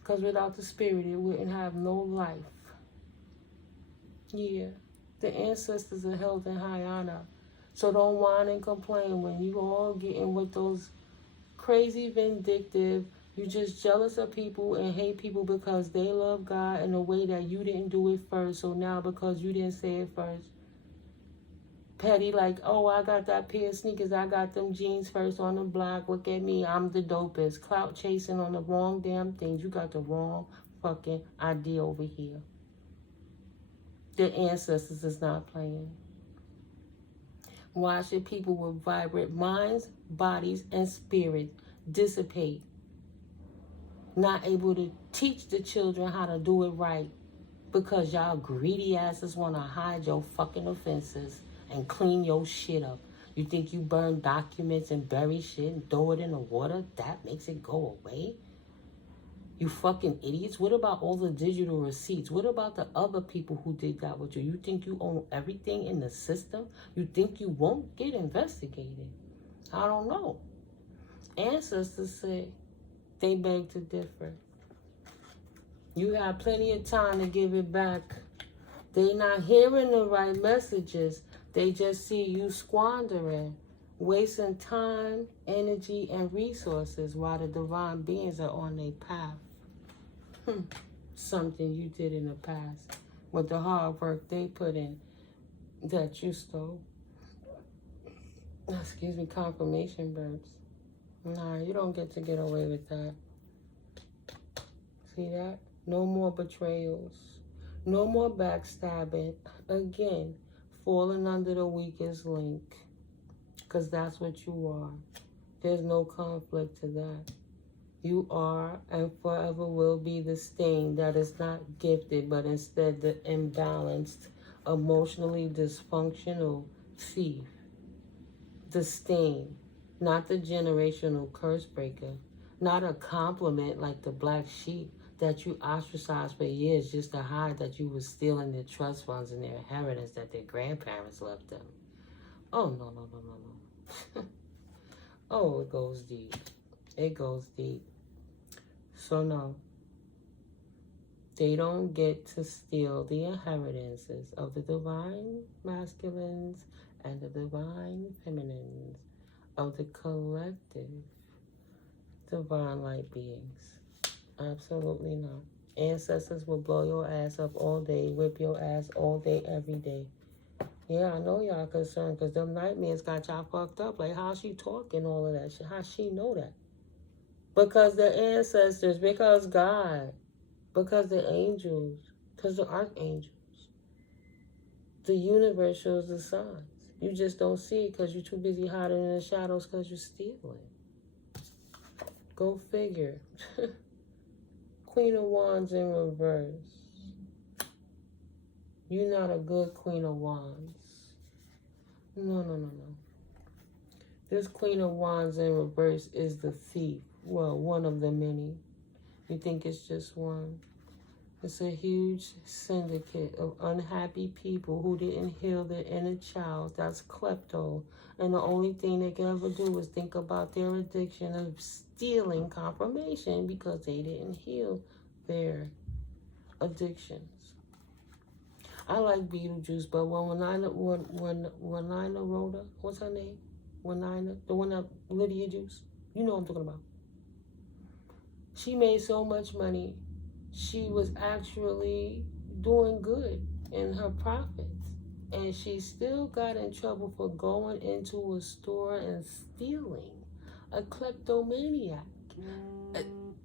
Because without the spirit, it wouldn't have no life. Yeah, the ancestors are held in high honor. So don't whine and complain when you all getting with those crazy vindictive, you just jealous of people and hate people because they love God in a way that you didn't do it first. So now because you didn't say it first, petty like, oh, I got that pair of sneakers, I got them jeans first on the block, look at me, I'm the dopest. Clout chasing on the wrong damn things. You got the wrong fucking idea over here. The ancestors is not playing. Why should people with vibrant minds, bodies, and spirit dissipate? Not able to teach the children how to do it right because y'all greedy asses want to hide your fucking offenses and clean your shit up. You think you burn documents and bury shit and throw it in the water? That makes it go away? You fucking idiots. What about all the digital receipts? What about the other people who did that with you? You think you own everything in the system? You think you won't get investigated? I don't know. Ancestors say they beg to differ. You have plenty of time to give it back. They not hearing the right messages. They just see you squandering, wasting time, energy, and resources while the divine beings are on their path. Something you did in the past with the hard work they put in that you stole. Excuse me, confirmation birds. Nah, you don't get to get away with that. See that? No more betrayals. No more backstabbing. Again, falling under the weakest link. Because that's what you are. There's no conflict to that. You are and forever will be the stain that is not gifted, but instead the imbalanced, emotionally dysfunctional thief. The stain, not the generational curse breaker. Not a compliment like the black sheep that you ostracized for years just to hide that you were stealing their trust funds and their inheritance that their grandparents left them. Oh, no. Oh, it goes deep. It goes deep. So no, they don't get to steal the inheritances of the divine masculines and the divine feminines of the collective divine light beings. Absolutely not. Ancestors will blow your ass up all day, whip your ass all day, every day. Yeah, I know y'all concerned because them nightmares got y'all fucked up. Like, how she talking all of that shit? How she know that? Because the ancestors, because God, because the angels, because the archangels. The universe shows the signs. You just don't see it because you're too busy hiding in the shadows because you're stealing. Go figure. Queen of Wands in reverse. You're not a good Queen of Wands. No. This Queen of Wands in reverse is the thief. Well, one of the many. You think it's just one? It's a huge syndicate of unhappy people who didn't heal their inner child. That's klepto. And the only thing they can ever do is think about their addiction of stealing confirmation because they didn't heal their addictions. I like Beetlejuice, but when Winona Rhoda, what's her name? Winona, the one that Lydia Juice, you know what I'm talking about. She made so much money. She was actually doing good in her profits. And she still got in trouble for going into a store and stealing. A kleptomaniac.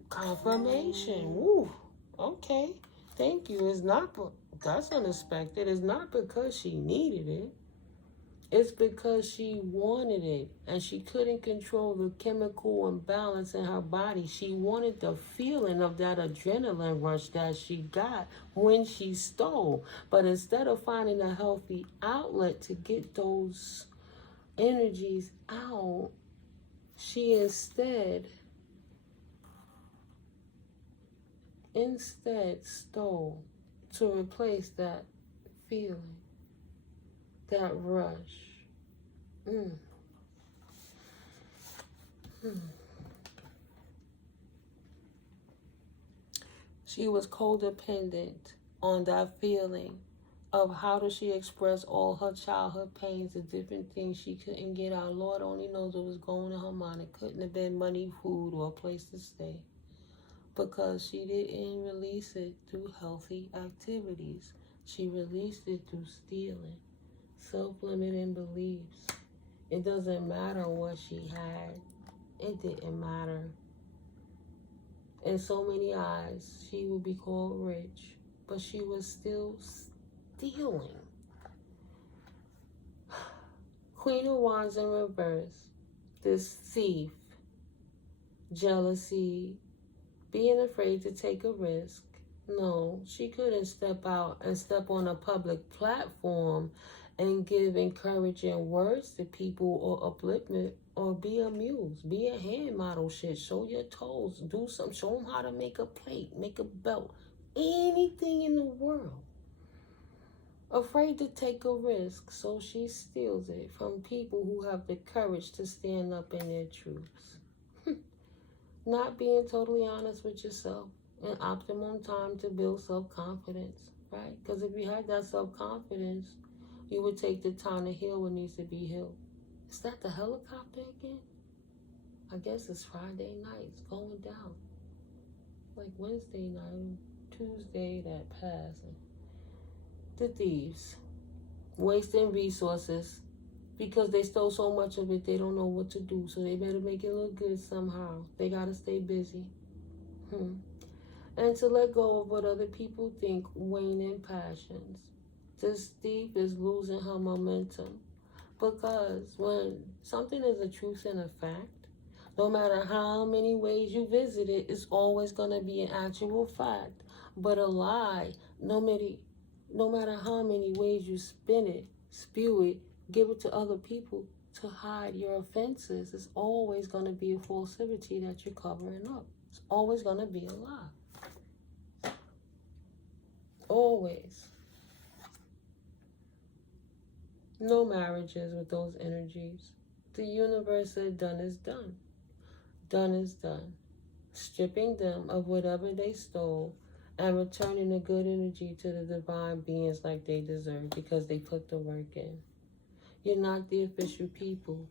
Confirmation. Woo. Okay. Thank you. It's not, that's unexpected. It's not because she needed it. It's because she wanted it and she couldn't control the chemical imbalance in her body. She wanted the feeling of that adrenaline rush that she got when she stole. But instead of finding a healthy outlet to get those energies out, she instead stole to replace that feeling, that rush. She was codependent on that feeling of how does she express all her childhood pains, the different things she couldn't get out. Lord only knows what was going in her mind. It couldn't have been money, food, or a place to stay. Because she didn't release it through healthy activities. She released it through stealing, self-limiting beliefs. It doesn't matter what she had. It didn't matter. In so many eyes, she would be called rich, but she was still stealing. Queen of Wands in reverse. This thief, jealousy, being afraid to take a risk. No, she couldn't step out and step on a public platform and give encouraging words to people or upliftment or be amused. Be a hand model shit. Show your toes. Do something. Show them how to make a plate, make a belt. Anything in the world. Afraid to take a risk, so she steals it from people who have the courage to stand up in their truths. Not being totally honest with yourself. An optimum time to build self-confidence, right? Because if you had that self-confidence, you would take the time to heal what needs to be healed. Is that the helicopter again? I guess it's Friday night. It's going down. Like Wednesday night, Tuesday that passed. The thieves. Wasting resources. Because they stole so much of it, they don't know what to do. So they better make it look good somehow. They got to stay busy. And to let go of what other people think, waning passions. This thief is losing her momentum. Because when something is a truth and a fact, no matter how many ways you visit it, it's always going to be an actual fact. But a lie, no matter how many ways you spin it, spew it, give it to other people to hide your offenses, it's always going to be a falsity that you're covering up. It's always going to be a lie. Always. No marriages with those energies. The universe said done is done. Done is done. Stripping them of whatever they stole and returning the good energy to the divine beings like they deserve because they put the work in. You're not the official people.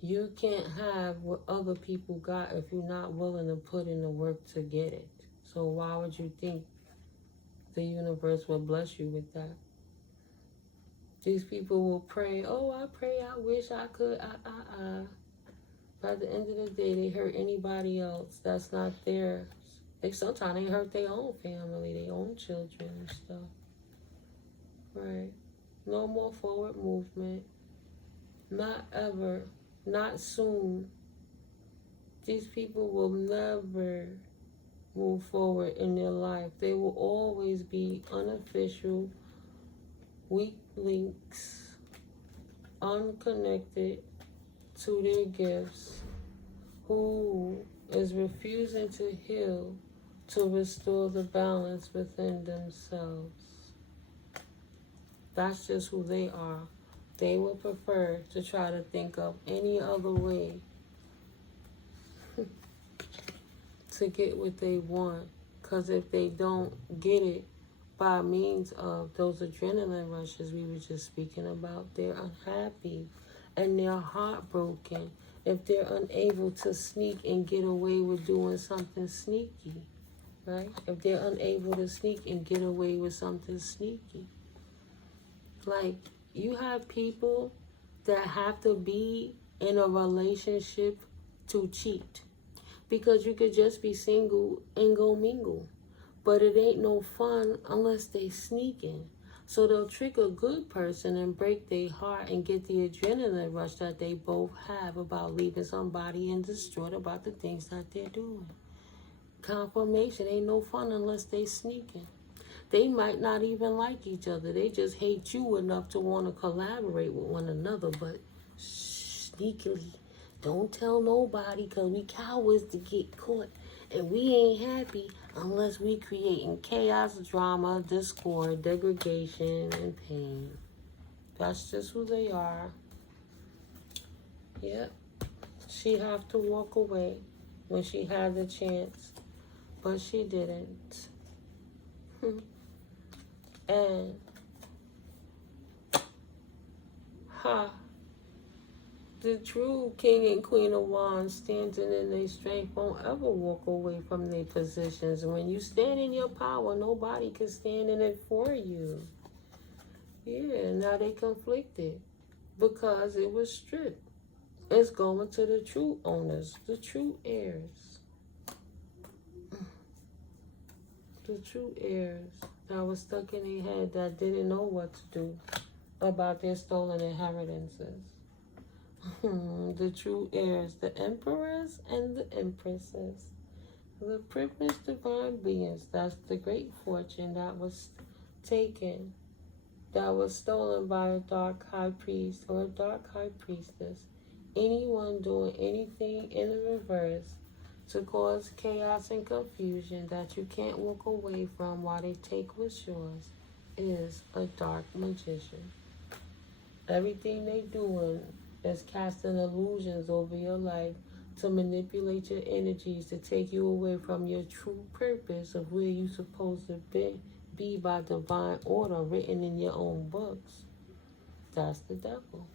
You can't have what other people got if you're not willing to put in the work to get it. So why would you think the universe will bless you with that. These people will pray, oh, I pray, I wish I could, By the end of the day, they hurt anybody else that's not theirs. Sometimes they hurt their own family, their own children and stuff. Right. No more forward movement. Not ever. Not soon. These people will never move forward in their life. They will always be unofficial, weak links, unconnected to their gifts, who is refusing to heal, to restore the balance within themselves. That's just who they are. They would prefer to try to think of any other way to get what they want. Because if they don't get it by means of those adrenaline rushes we were just speaking about, they're unhappy and they're heartbroken. If they're unable to sneak and get away with doing something sneaky, right? If they're unable to sneak and get away with something sneaky. Like, you have people that have to be in a relationship to cheat. Because you could just be single and go mingle. But it ain't no fun unless they sneaking. So they'll trick a good person and break their heart and get the adrenaline rush that they both have about leaving somebody and distraught about the things that they're doing. Confirmation ain't no fun unless they sneaking. They might not even like each other. They just hate you enough to want to collaborate with one another. But sneakily, don't tell nobody, because we cowards to get caught. And we ain't happy unless we creating chaos, drama, discord, degradation, and pain. That's just who they are. Yep. She have to walk away when she had the chance. But she didn't. And the true king and queen of wands standing in their strength won't ever walk away from their positions. When you stand in your power, nobody can stand in it for you. Yeah, now they conflicted because it was stripped. It's going to the true owners, the true heirs. The true heirs that was stuck in their head, that didn't know what to do about their stolen inheritances. The true heirs, the emperors and the empresses, the privileged divine beings. That's the great fortune that was taken, that was stolen by a dark high priest or a dark high priestess. Anyone doing anything in the reverse to cause chaos and confusion that you can't walk away from while they take what's yours is a dark magician. Everything they doing is casting illusions over your life to manipulate your energies, to take you away from your true purpose of where you're supposed to be by divine order written in your own books. That's the devil.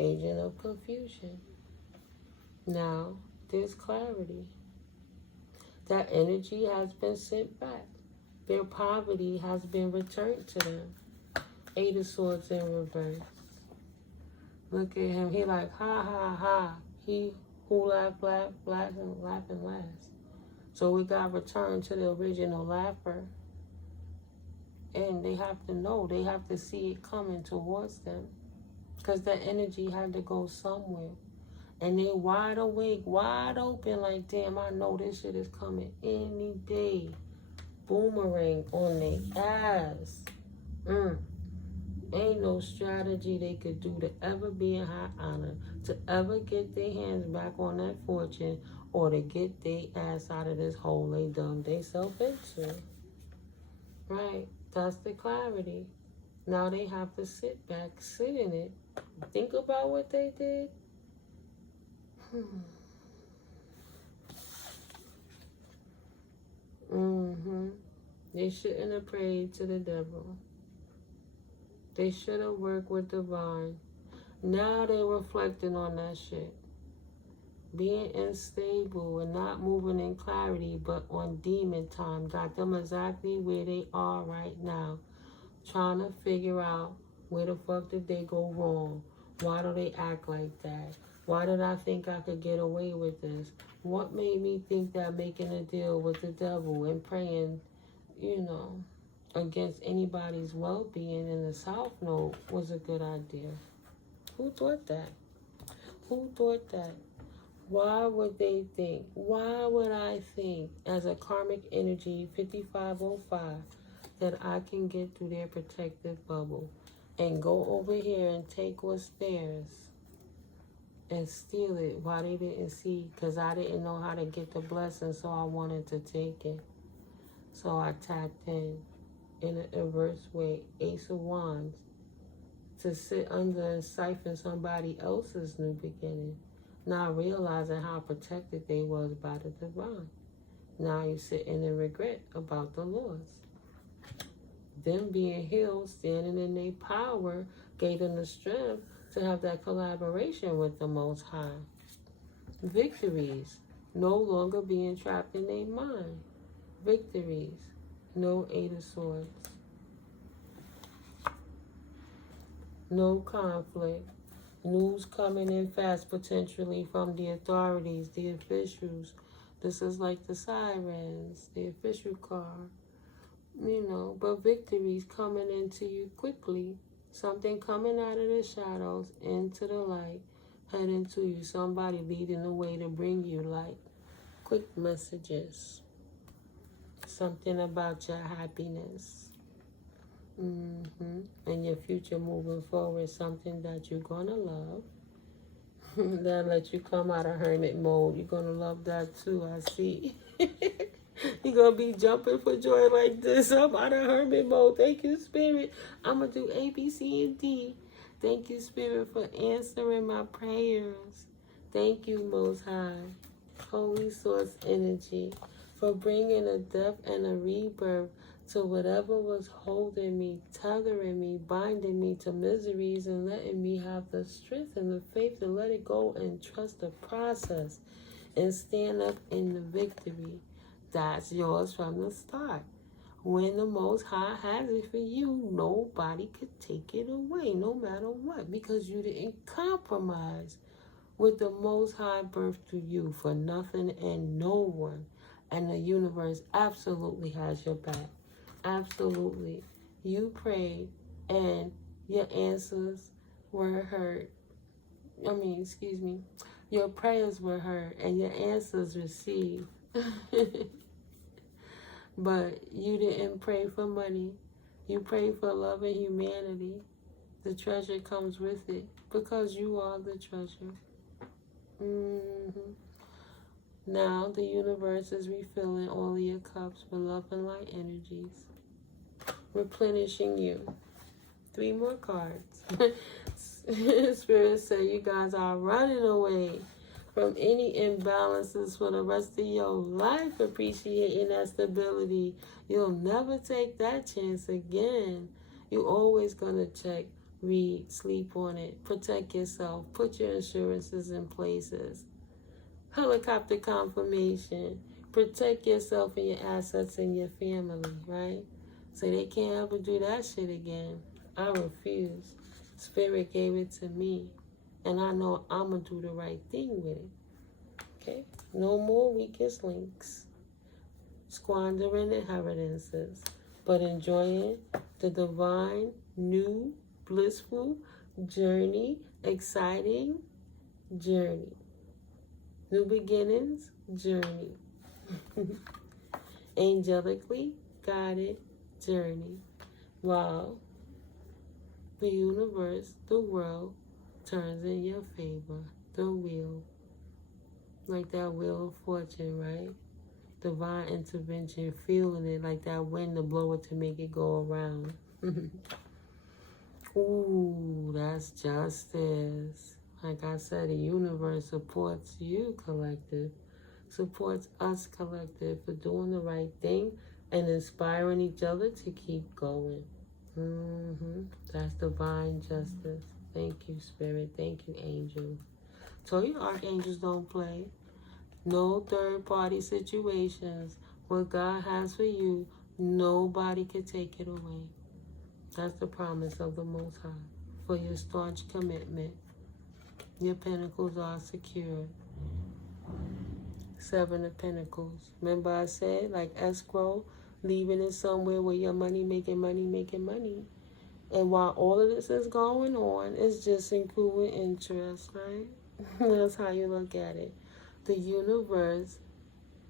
Agent of confusion. Now, there's clarity. That energy has been sent back. Their poverty has been returned to them. Eight of Swords in reverse. Look at him. He like, ha, ha, ha. He who laughed laughing last. So we got returned to the original laugher. And they have to know. They have to see it coming towards them. Because that energy had to go somewhere. And they wide awake, wide open, like, damn, I know this shit is coming any day. Boomerang on their ass. Ain't no strategy they could do to ever be in high honor, to ever get their hands back on that fortune, or to get their ass out of this hole they done they self into. Right? That's the clarity. Now they have to sit back, sit in it, think about what they did. They shouldn't have prayed to the devil. They should have worked with divine. Now they reflecting on that shit. being unstable and not moving in clarity, but on demon time. Got them exactly where they are right now, trying to figure out where the fuck did they go wrong? Why do they act like that? Why did I think I could get away with this? What made me think that making a deal with the devil and praying, you know, against anybody's well-being in the South Node was a good idea? Who thought that? Who thought that? Why would they think? Why would I think, as a karmic energy 5505, that I can get through their protective bubble and go over here and take what's theirs and steal it while they didn't see? Because I didn't know how to get the blessing, so I wanted to take it. So I tapped in an inverse way, Ace of Wands, to sit under and siphon somebody else's new beginning, not realizing how protected they was by the divine. Now you're sitting in regret about the loss. Them being healed, standing in their power, gave them the strength to have that collaboration with the Most High. Victories, no longer being trapped in their mind. Victories, no Eight of Swords. No conflict. News coming in fast, potentially from the authorities, the officials. This is like the sirens, the official car. You know, but victories coming into you quickly. Something coming out of the shadows into the light, heading to you. Somebody leading the way to bring you light. Quick messages. Something about your happiness. And your future moving forward. Something that you're going to love. That let you come out of hermit mode. You're going to love that too, I see. You're going to be jumping for joy like this. I'm out of hermit mode. Thank you, Spirit. I'm going to do A, B, C, and D. Thank you, Spirit, for answering my prayers. Thank you, Most High. Holy Source Energy, for bringing a death and a rebirth to whatever was holding me, tethering me, binding me to miseries, and letting me have the strength and the faith to let it go and trust the process and stand up in the victory. That's yours from the start. When the Most High has it for you, nobody could take it away, no matter what, because you didn't compromise with the Most High birth to you for nothing and no one. And the universe absolutely has your back. Absolutely. You prayed and your answers were heard. Your prayers were heard and your answers received. But you didn't pray for money. You prayed for love and humanity. The treasure comes with it because you are the treasure. Now the universe is refilling all of your cups with love and light energies, replenishing you. 3 more cards. Spirit said you guys are running away from any imbalances for the rest of your life, appreciating that stability. You'll never take that chance again. You're always going to check, read, sleep on it, protect yourself, put your insurances in places. Helicopter confirmation, protect yourself and your assets and your family, right? So they can't ever do that shit again. I refuse. Spirit gave it to me. And I know I'm going to do the right thing with it. Okay? No more weakest links. Squandering inheritances. But enjoying the divine, new, blissful journey. Exciting journey. New beginnings journey. Angelically guided journey. While the universe, the world, turns in your favor. The wheel. Like that wheel of fortune, right? Divine intervention, feeling it like that wind to blow it to make it go around. Ooh, that's justice. Like I said, the universe supports you, collective. Supports us, collective, for doing the right thing and inspiring each other to keep going. That's divine justice. Thank you, Spirit. Thank you, Angel. So your archangels don't play. No third-party situations. What God has for you, nobody can take it away. That's the promise of the Most High. For your staunch commitment, your pentacles are secure. Seven of Pentacles. Remember I said, like escrow, leaving it somewhere where your money making money. And while all of this is going on, it's just including interest, right? That's how you look at it. The universe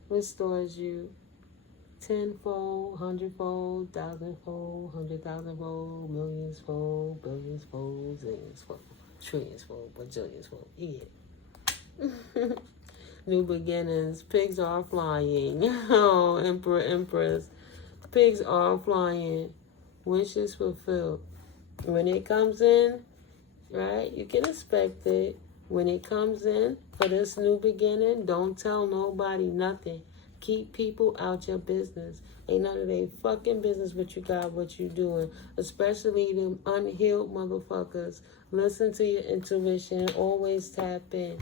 restores you tenfold, hundredfold, thousandfold, 100,000-fold, millionsfold, billionsfold, zillionsfold, trillionsfold, bajillionsfold. Yeah. New beginnings. Pigs are flying. Oh, Emperor, Empress. Pigs are flying. Wishes fulfilled. When it comes in, right, you can expect it. When it comes in for this new beginning, don't tell nobody nothing. Keep people out your business. Ain't none of their fucking business what you got, what you doing. Especially them unhealed motherfuckers. Listen to your intuition. Always tap in.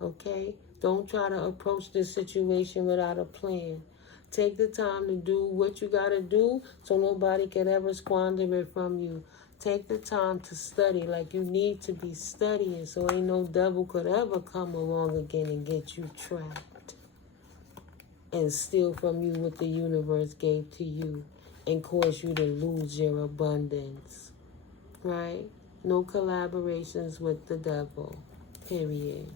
Okay? Don't try to approach this situation without a plan. Take the time to do what you got to do so nobody can ever squander it from you. Take the time to study like you need to be studying so ain't no devil could ever come along again and get you trapped and steal from you what the universe gave to you and cause you to lose your abundance. Right? No collaborations with the devil. Period.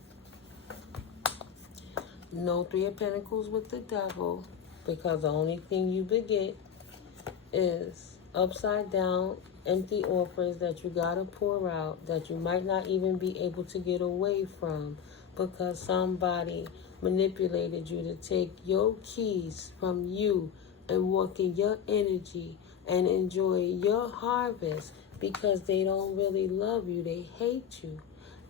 No Three of Pentacles with the devil, because the only thing you beget is upside down, empty offers that you gotta pour out, that you might not even be able to get away from because somebody manipulated you to take your keys from you and walk in your energy and enjoy your harvest because they don't really love you. They hate you.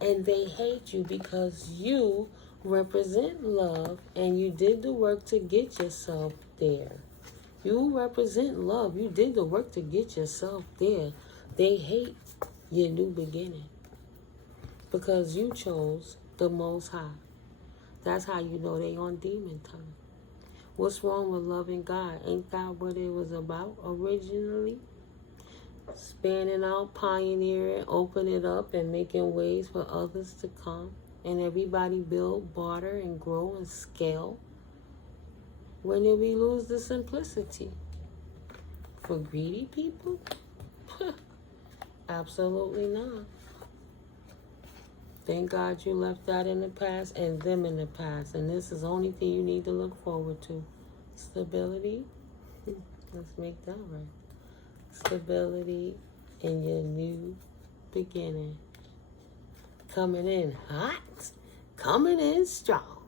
And they hate you because you represent love and you did the work to get yourself there. You represent love. You did the work to get yourself there. They hate your new beginning because you chose the Most High. That's how you know they on demon time. What's wrong with loving God? Ain't that what it was about originally? Spanning out, pioneering, opening it up, and making ways for others to come. And everybody build, barter, and grow and scale. When did we lose the simplicity? For greedy people? Absolutely not. Thank God you left that in the past and them in the past. And this is the only thing you need to look forward to. Stability. Let's make that right. Stability in your new beginning. Coming in hot. Coming in strong.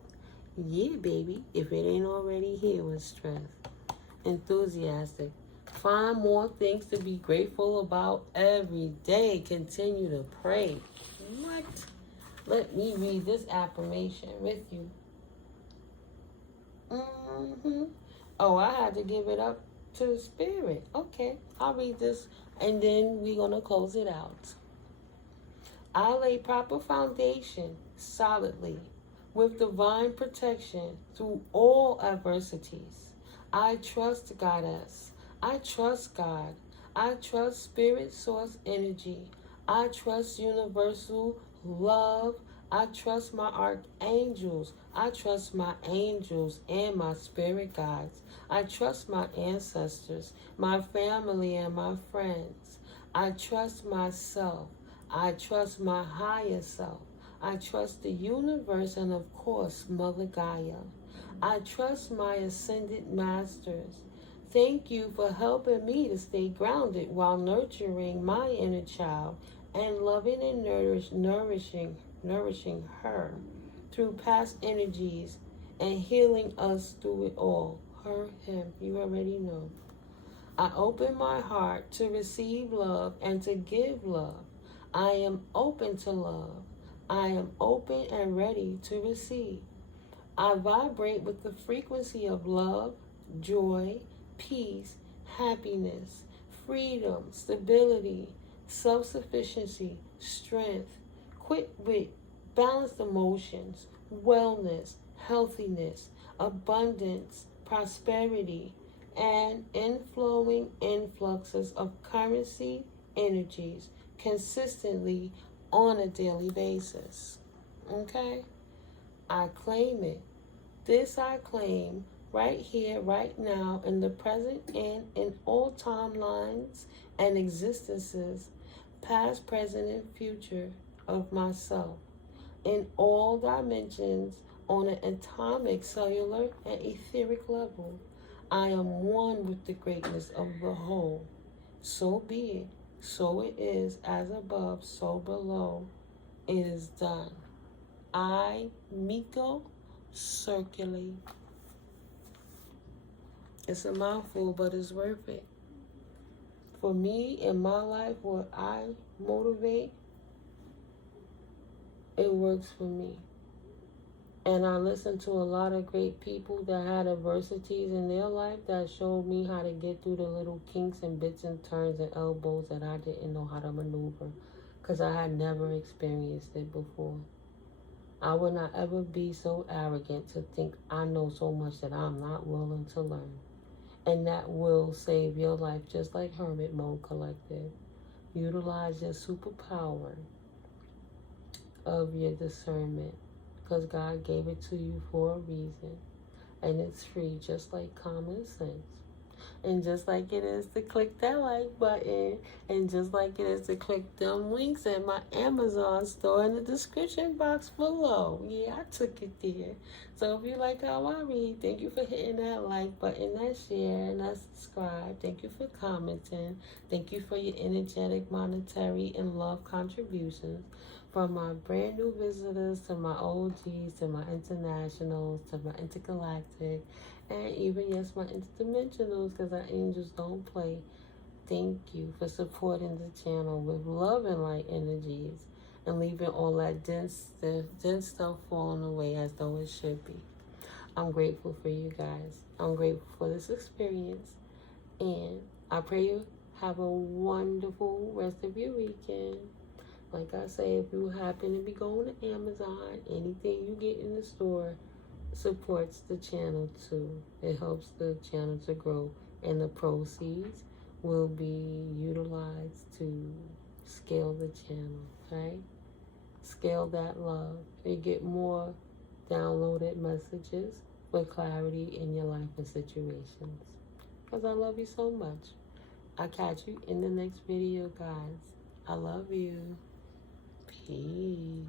Yeah, baby. If it ain't already here with strength. Enthusiastic. Find more things to be grateful about every day. Continue to pray. What? Let me read this affirmation with you. Oh, I had to give it up to the spirit. Okay, I'll read this and then we're going to close it out. I lay proper foundation solidly with divine protection through all adversities. I trust Goddess. I trust God. I trust Spirit Source Energy. I trust universal love. I trust my archangels. I trust my angels and my spirit guides. I trust my ancestors, my family, and my friends. I trust myself. I trust my higher self. I trust the universe and, of course, Mother Gaia. I trust my ascended masters. Thank you for helping me to stay grounded while nurturing my inner child and loving and nourishing her through past energies and healing us through it all. Her, him, you already know. I open my heart to receive love and to give love. I am open to love. I am open and ready to receive. I vibrate with the frequency of love, joy, peace, happiness, freedom, stability, self-sufficiency, strength, quick wit, balanced emotions, wellness, healthiness, abundance, prosperity, and inflowing influxes of currency energies consistently on a daily basis. Okay? I claim it. This I claim right here, right now, in the present and in all timelines and existences, past, present, and future of myself, in all dimensions, on an atomic, cellular, and etheric level. I am one with the greatness of the whole. So be it. So it is, as above, so below. It is done. I, Miko, circulate. It's a mouthful, but it's worth it. For me, in my life, what I motivate, it works for me. And I listened to a lot of great people that had adversities in their life that showed me how to get through the little kinks and bits and turns and elbows that I didn't know how to maneuver, because I had never experienced it before. I would not ever be so arrogant to think I know so much that I'm not willing to learn. And that will save your life, just like Hermit Mode Collective. Utilize your superpower of your discernment, because God gave it to you for a reason. And it's free, just like common sense. And just like it is to click that like button, and just like it is to click them links at my Amazon store in the description box below. Yeah, I took it there. So if you like how I read, thank you for hitting that like button, that share, and that subscribe. Thank you for commenting. Thank you for your energetic, monetary, and love contributions. From my brand new visitors to my OGs to my internationals to my intergalactic, and even, yes, my interdimensionals, because our angels don't play. Thank you for supporting the channel with love and light energies, and leaving all that dense stuff falling away as though it should be. I'm grateful for you guys. I'm grateful for this experience. And I pray you have a wonderful rest of your weekend. Like I say, if you happen to be going to Amazon, anything you get in the store supports the channel too. It helps the channel to grow, and the proceeds will be utilized to scale the channel, okay? Scale that love. You get more downloaded messages for clarity in your life and situations. Because I love you so much. I'll catch you in the next video, guys. I love you. Peace.